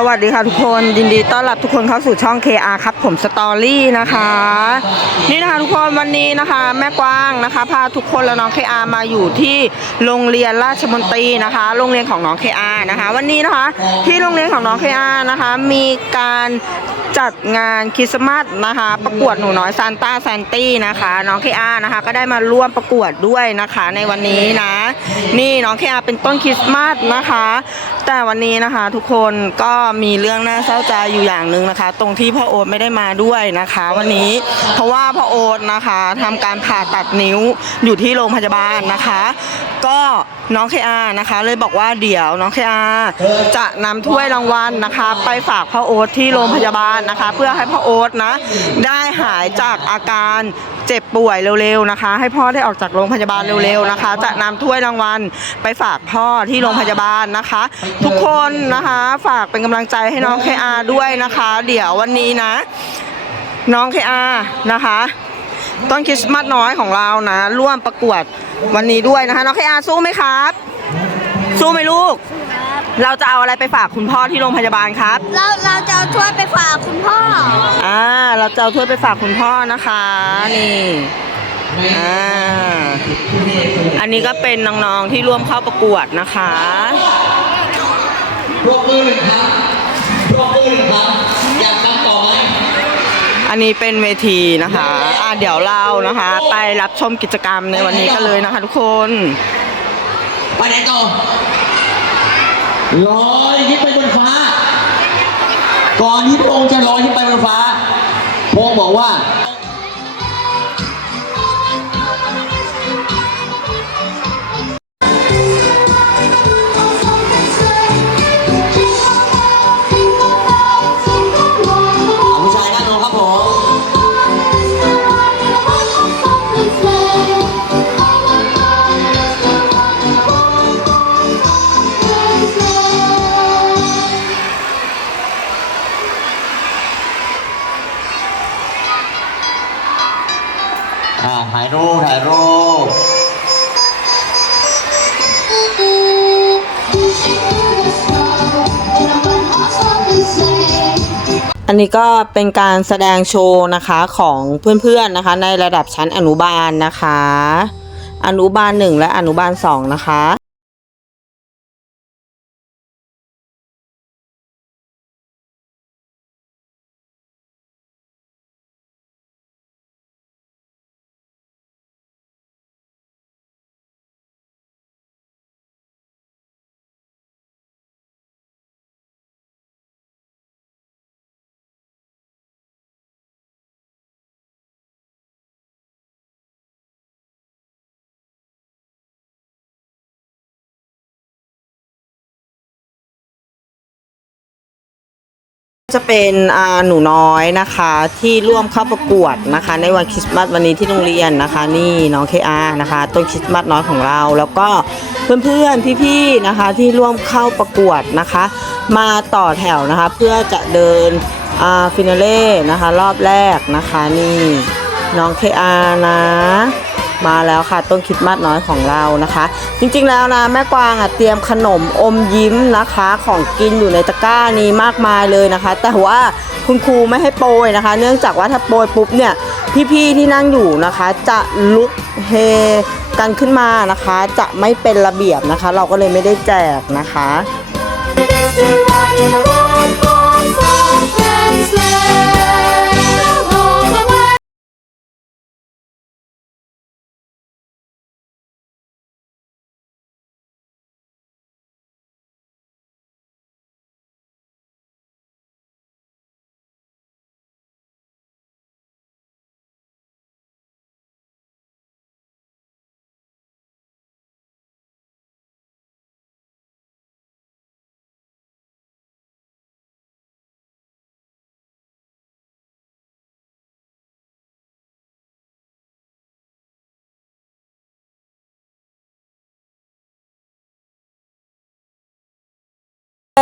สวัสดีค่ะทุกคนยินดีต้อนรับทุกคนเข้าสู่ช่อง KR ครับ ผมสตอรี่นะคะ นี่นะคะทุกคนวันนี้นะคะ แม่กว้างนะคะ พาทุกคนและน้อง KR มาอยู่ที่โรงเรียนราชมนตรีนะคะ โรงเรียนของน้อง KR นะคะ วันนี้นะคะ ที่โรงเรียนของน้อง KR นะคะ มีการจัดงานคริสต์มาสนะคะ ประกวดหนูน้อยซานต้าแซนตี้นะคะ น้อง KR นะคะ ก็ได้มาร่วมประกวดด้วยนะคะในวันนี้นะ นี่น้อง KR เป็นต้นคริสต์มาสนะคะ แต่วันนี้นะคะ ทุกคนก็มีเรื่องน่าเศร้าใจอยู่อย่างหนึ่งนะคะ ตรงที่พ่อโอ๊ตไม่ได้มาด้วยนะคะ วันนี้เพราะว่าพ่อโอ๊ตนะคะทำการผ่าตัดนิ้วอยู่ที่โรงพยาบาลนะคะ ก็น้องเคอานะคะ เลยบอกว่าเดี๋ยวน้องเคอาจะนำถ้วยรางวัลนะคะ ไปฝากพ่อโอ๊ตที่โรงพยาบาลนะคะ เพื่อให้พ่อโอ๊ตนะ ได้หายจากอาการ เจ็บป่วยเร็วๆนะคะ ให้พ่อได้ออกจากโรงพยาบาลเร็วๆนะคะ จะนำถ้วยรางวัลไปฝากพ่อที่โรงพยาบาลนะคะ ทุกคนนะคะฝากเป็นกำลังใจให้น้องเคอาด้วยนะคะ เดี๋ยววันนี้นะ น้องเคอานะคะต้นคริสต์มาสน้อยของเรานะ ร่วมประกวดวันนี้ด้วยนะคะ น้องเคอาสู้ไหมครับ สู้ไหมลูก เราจะเอาอะไรไปฝากคุณพ่อที่โรงพยาบาลครับ เราเราจะเอาถ้วยไปฝากคุณพ่อ อ่า เราจะเอาถ้วยไปฝากคุณพ่อนะคะ นี่ อ่า อันนี้ก็เป็นน้องๆที่ร่วมเข้าประกวดนะคะปรบมือหนึ่งครั้งปรบมือหนึ่งครั้งอยากฟังต่อไหมอันนี้เป็นเวทีนะคะ อ่าเดี๋ยวเรานะคะ ไปรับชมกิจกรรมในวันนี้กันเลยนะคะทุกคน ไปไหนต่อ ลอยขึ้นไปบนฟ้า ก่อนที่พระองค์จะลอยขึ้นไปบนฟ้าพระองค์บอกว่าเอา อันนี้ก็เป็นการแสดงโชว์นะคะของเพื่อนๆนะคะ ในระดับชั้นอนุบาลนะคะ อนุบาลหนึ่งและอนุบาลสองนะคะ จะเป็นหนูน้อยนะคะที่ร่วมเข้าประกวดนะคะ ในวันคริสต์มาสวันนี้ที่โรงเรียนนะคะ นี่น้องเคอานะคะต้นคริสต์มาสน้อยของเรา แล้วก็เพื่อนๆพี่ๆนะคะที่ร่วมเข้าประกวดนะคะ มาต่อแถวนะคะ เพื่อจะเดินฟินาเล่นะคะ รอบแรกนะคะ นี่น้องเคอานะ มาแล้วค่ะต้นคิดมัดน้อยของเรานะคะ จริงๆแล้วนะแม่กวางอะเตรียมขนมอมยิ้มนะคะ ของกินอยู่ในตะกร้านี้มากมายเลยนะคะ แต่ว่าคุณครูไม่ให้โปรยนะคะ เนื่องจากว่าถ้าโปรยปุ๊บเนี่ยพี่ๆที่นั่งอยู่นะคะ จะลุกเฮกันขึ้นมานะคะ จะไม่เป็นระเบียบนะคะ เราก็เลยไม่ได้แจกนะคะ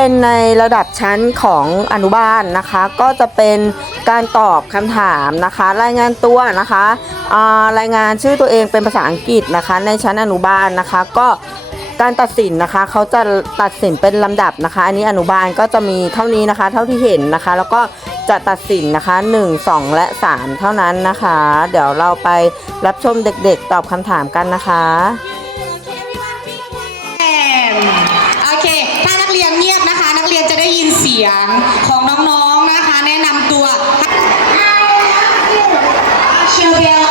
เป็นในระดับชั้นของอนุบาลนะคะ ก็จะเป็นการตอบคำถามนะคะ รายงานตัวนะคะรายงานชื่อตัวเองเป็นภาษาอังกฤษนะคะ ในชั้นอนุบาลนะคะ ก็การตัดสินนะคะเขาจะตัดสินเป็นลำดับนะคะ อันนี้อนุบาลก็จะมีเท่านี้นะคะ เท่าที่เห็นนะคะ แล้วก็จะตัดสินนะคะ 1 2 และ 3 เท่านั้นนะคะ เดี๋ยวเราไปรับชมเด็กๆ ตอบคำถามกันนะคะ เรียนจะได้ยินเสียงของน้องๆนะคะ แนะนำตัวเชอร์เบล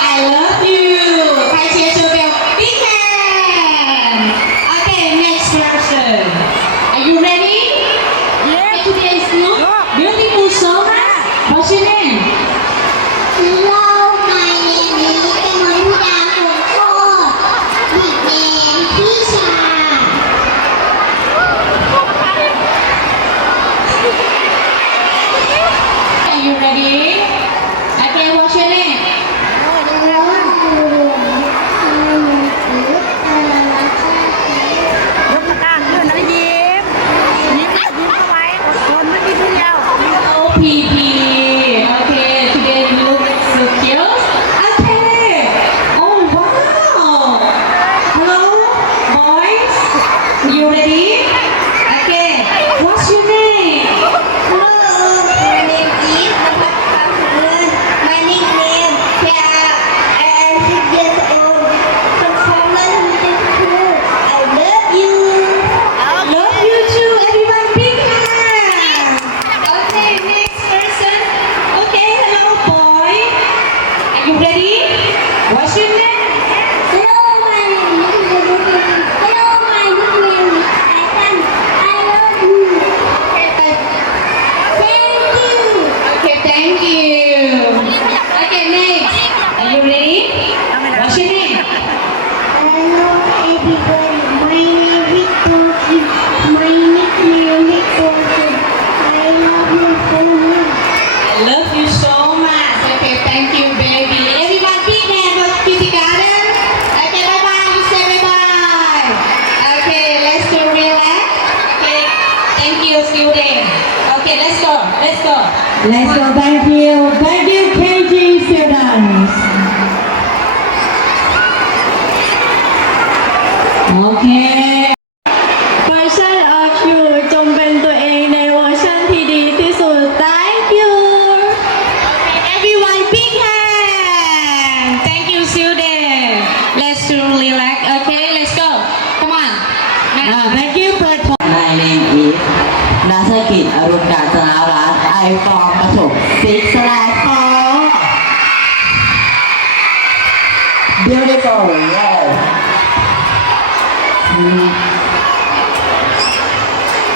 beautiful yes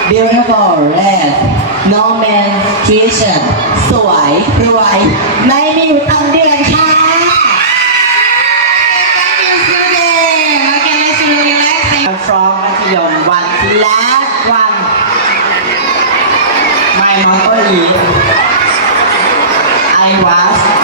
beautiful yes no menstruation สวยรวยไม่มีอยู่ตั้งเดือนค่ะ Thank you, student. Okay, let's do relax. Thank I'm from มัธยม one last one my motto is I was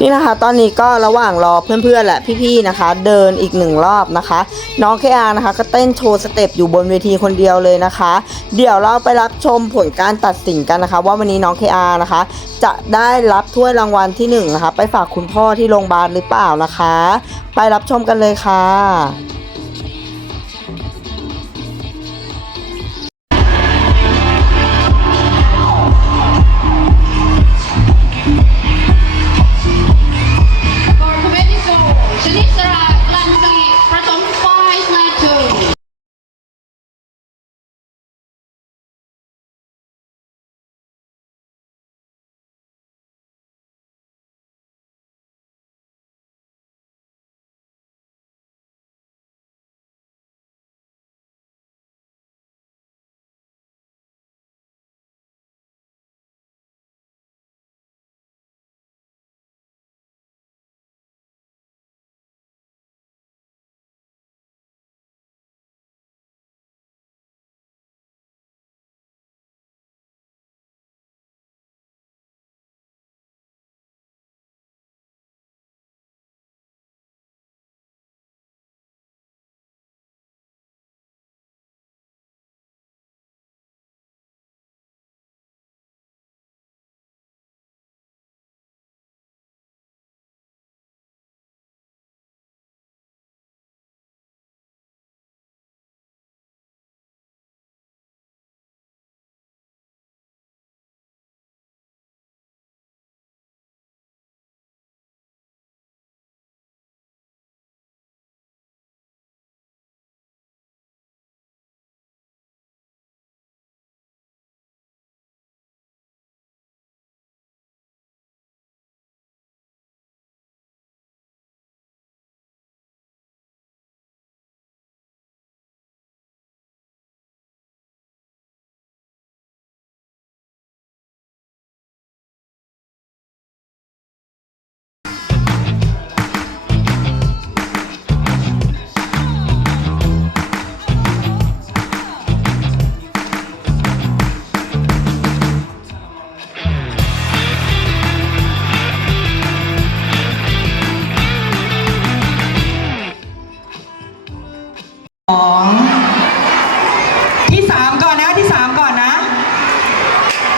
นี่นะคะ ตอนนี้ก็ระหว่างรอเพื่อนๆและพี่ๆนะคะ เดินอีกหนึ่งรอบนะคะ น้องเคอานะคะ ก็เต้นโชว์สเต็ปอยู่บนเวทีคนเดียวเลยนะคะ เดี๋ยวเราไปรับชมผลการตัดสินกันนะคะ ว่าวันนี้น้องเคอานะคะ จะได้รับถ้วยรางวัลที่1นนะคะไปฝากคุณพ่อที่โรงพยาบาลหรือเปล่านะคะ ไปรับชมกันเลยค่ะ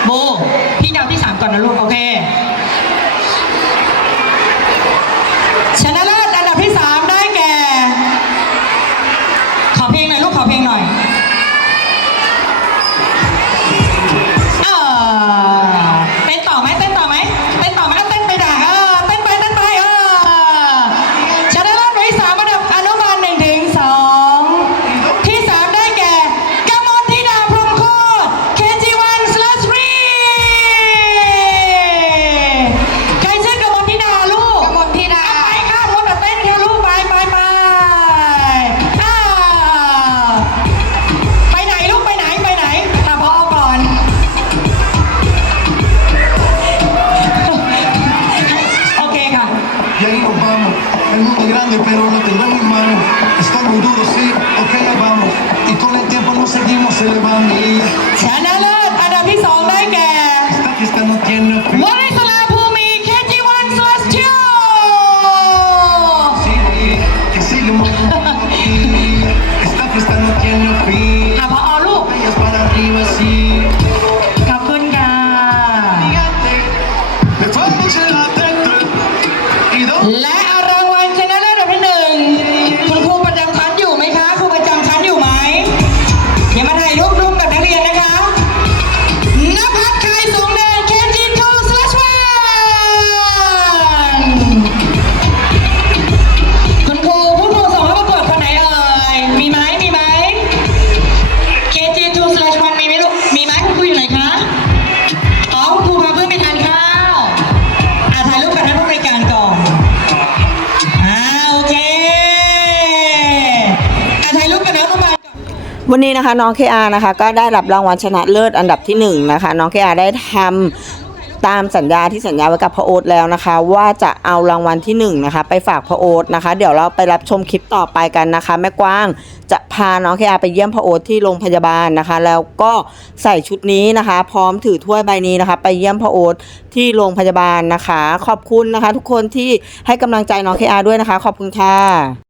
โบพี่ดาวที่สามก่อนนะลูกโอเคชนะเลิศ วันนี้นะคะน้องเคอานะคะก็ได้รับรางวัลชนะเลิศอันดับที่1นนะคะน้องเคอาได้ทำตามสัญญาที่สัญญาไว้กับพระโอ๊ตแล้วนะคะ ว่าจะเอารางวัลที่1นนะคะไปฝากพระโอ๊ตนะคะ เดี๋ยวเราไปรับชมคลิปต่อไปกันนะคะ แม่กว้างจะพาน้องเคอาไปเยี่ยมพระโอ๊ตที่โรงพยาบาลนะคะ แล้วก็ใส่ชุดนี้นะคะ พร้อมถือถ้วยใบนี้นะคะ ไปเยี่ยมพระโอ๊ตที่โรงพยาบาลนะคะ ขอบคุณนะคะ ทุกคนที่ให้กำลังใจน้องเคอาด้วยนะคะ ขอบคุณค่ะ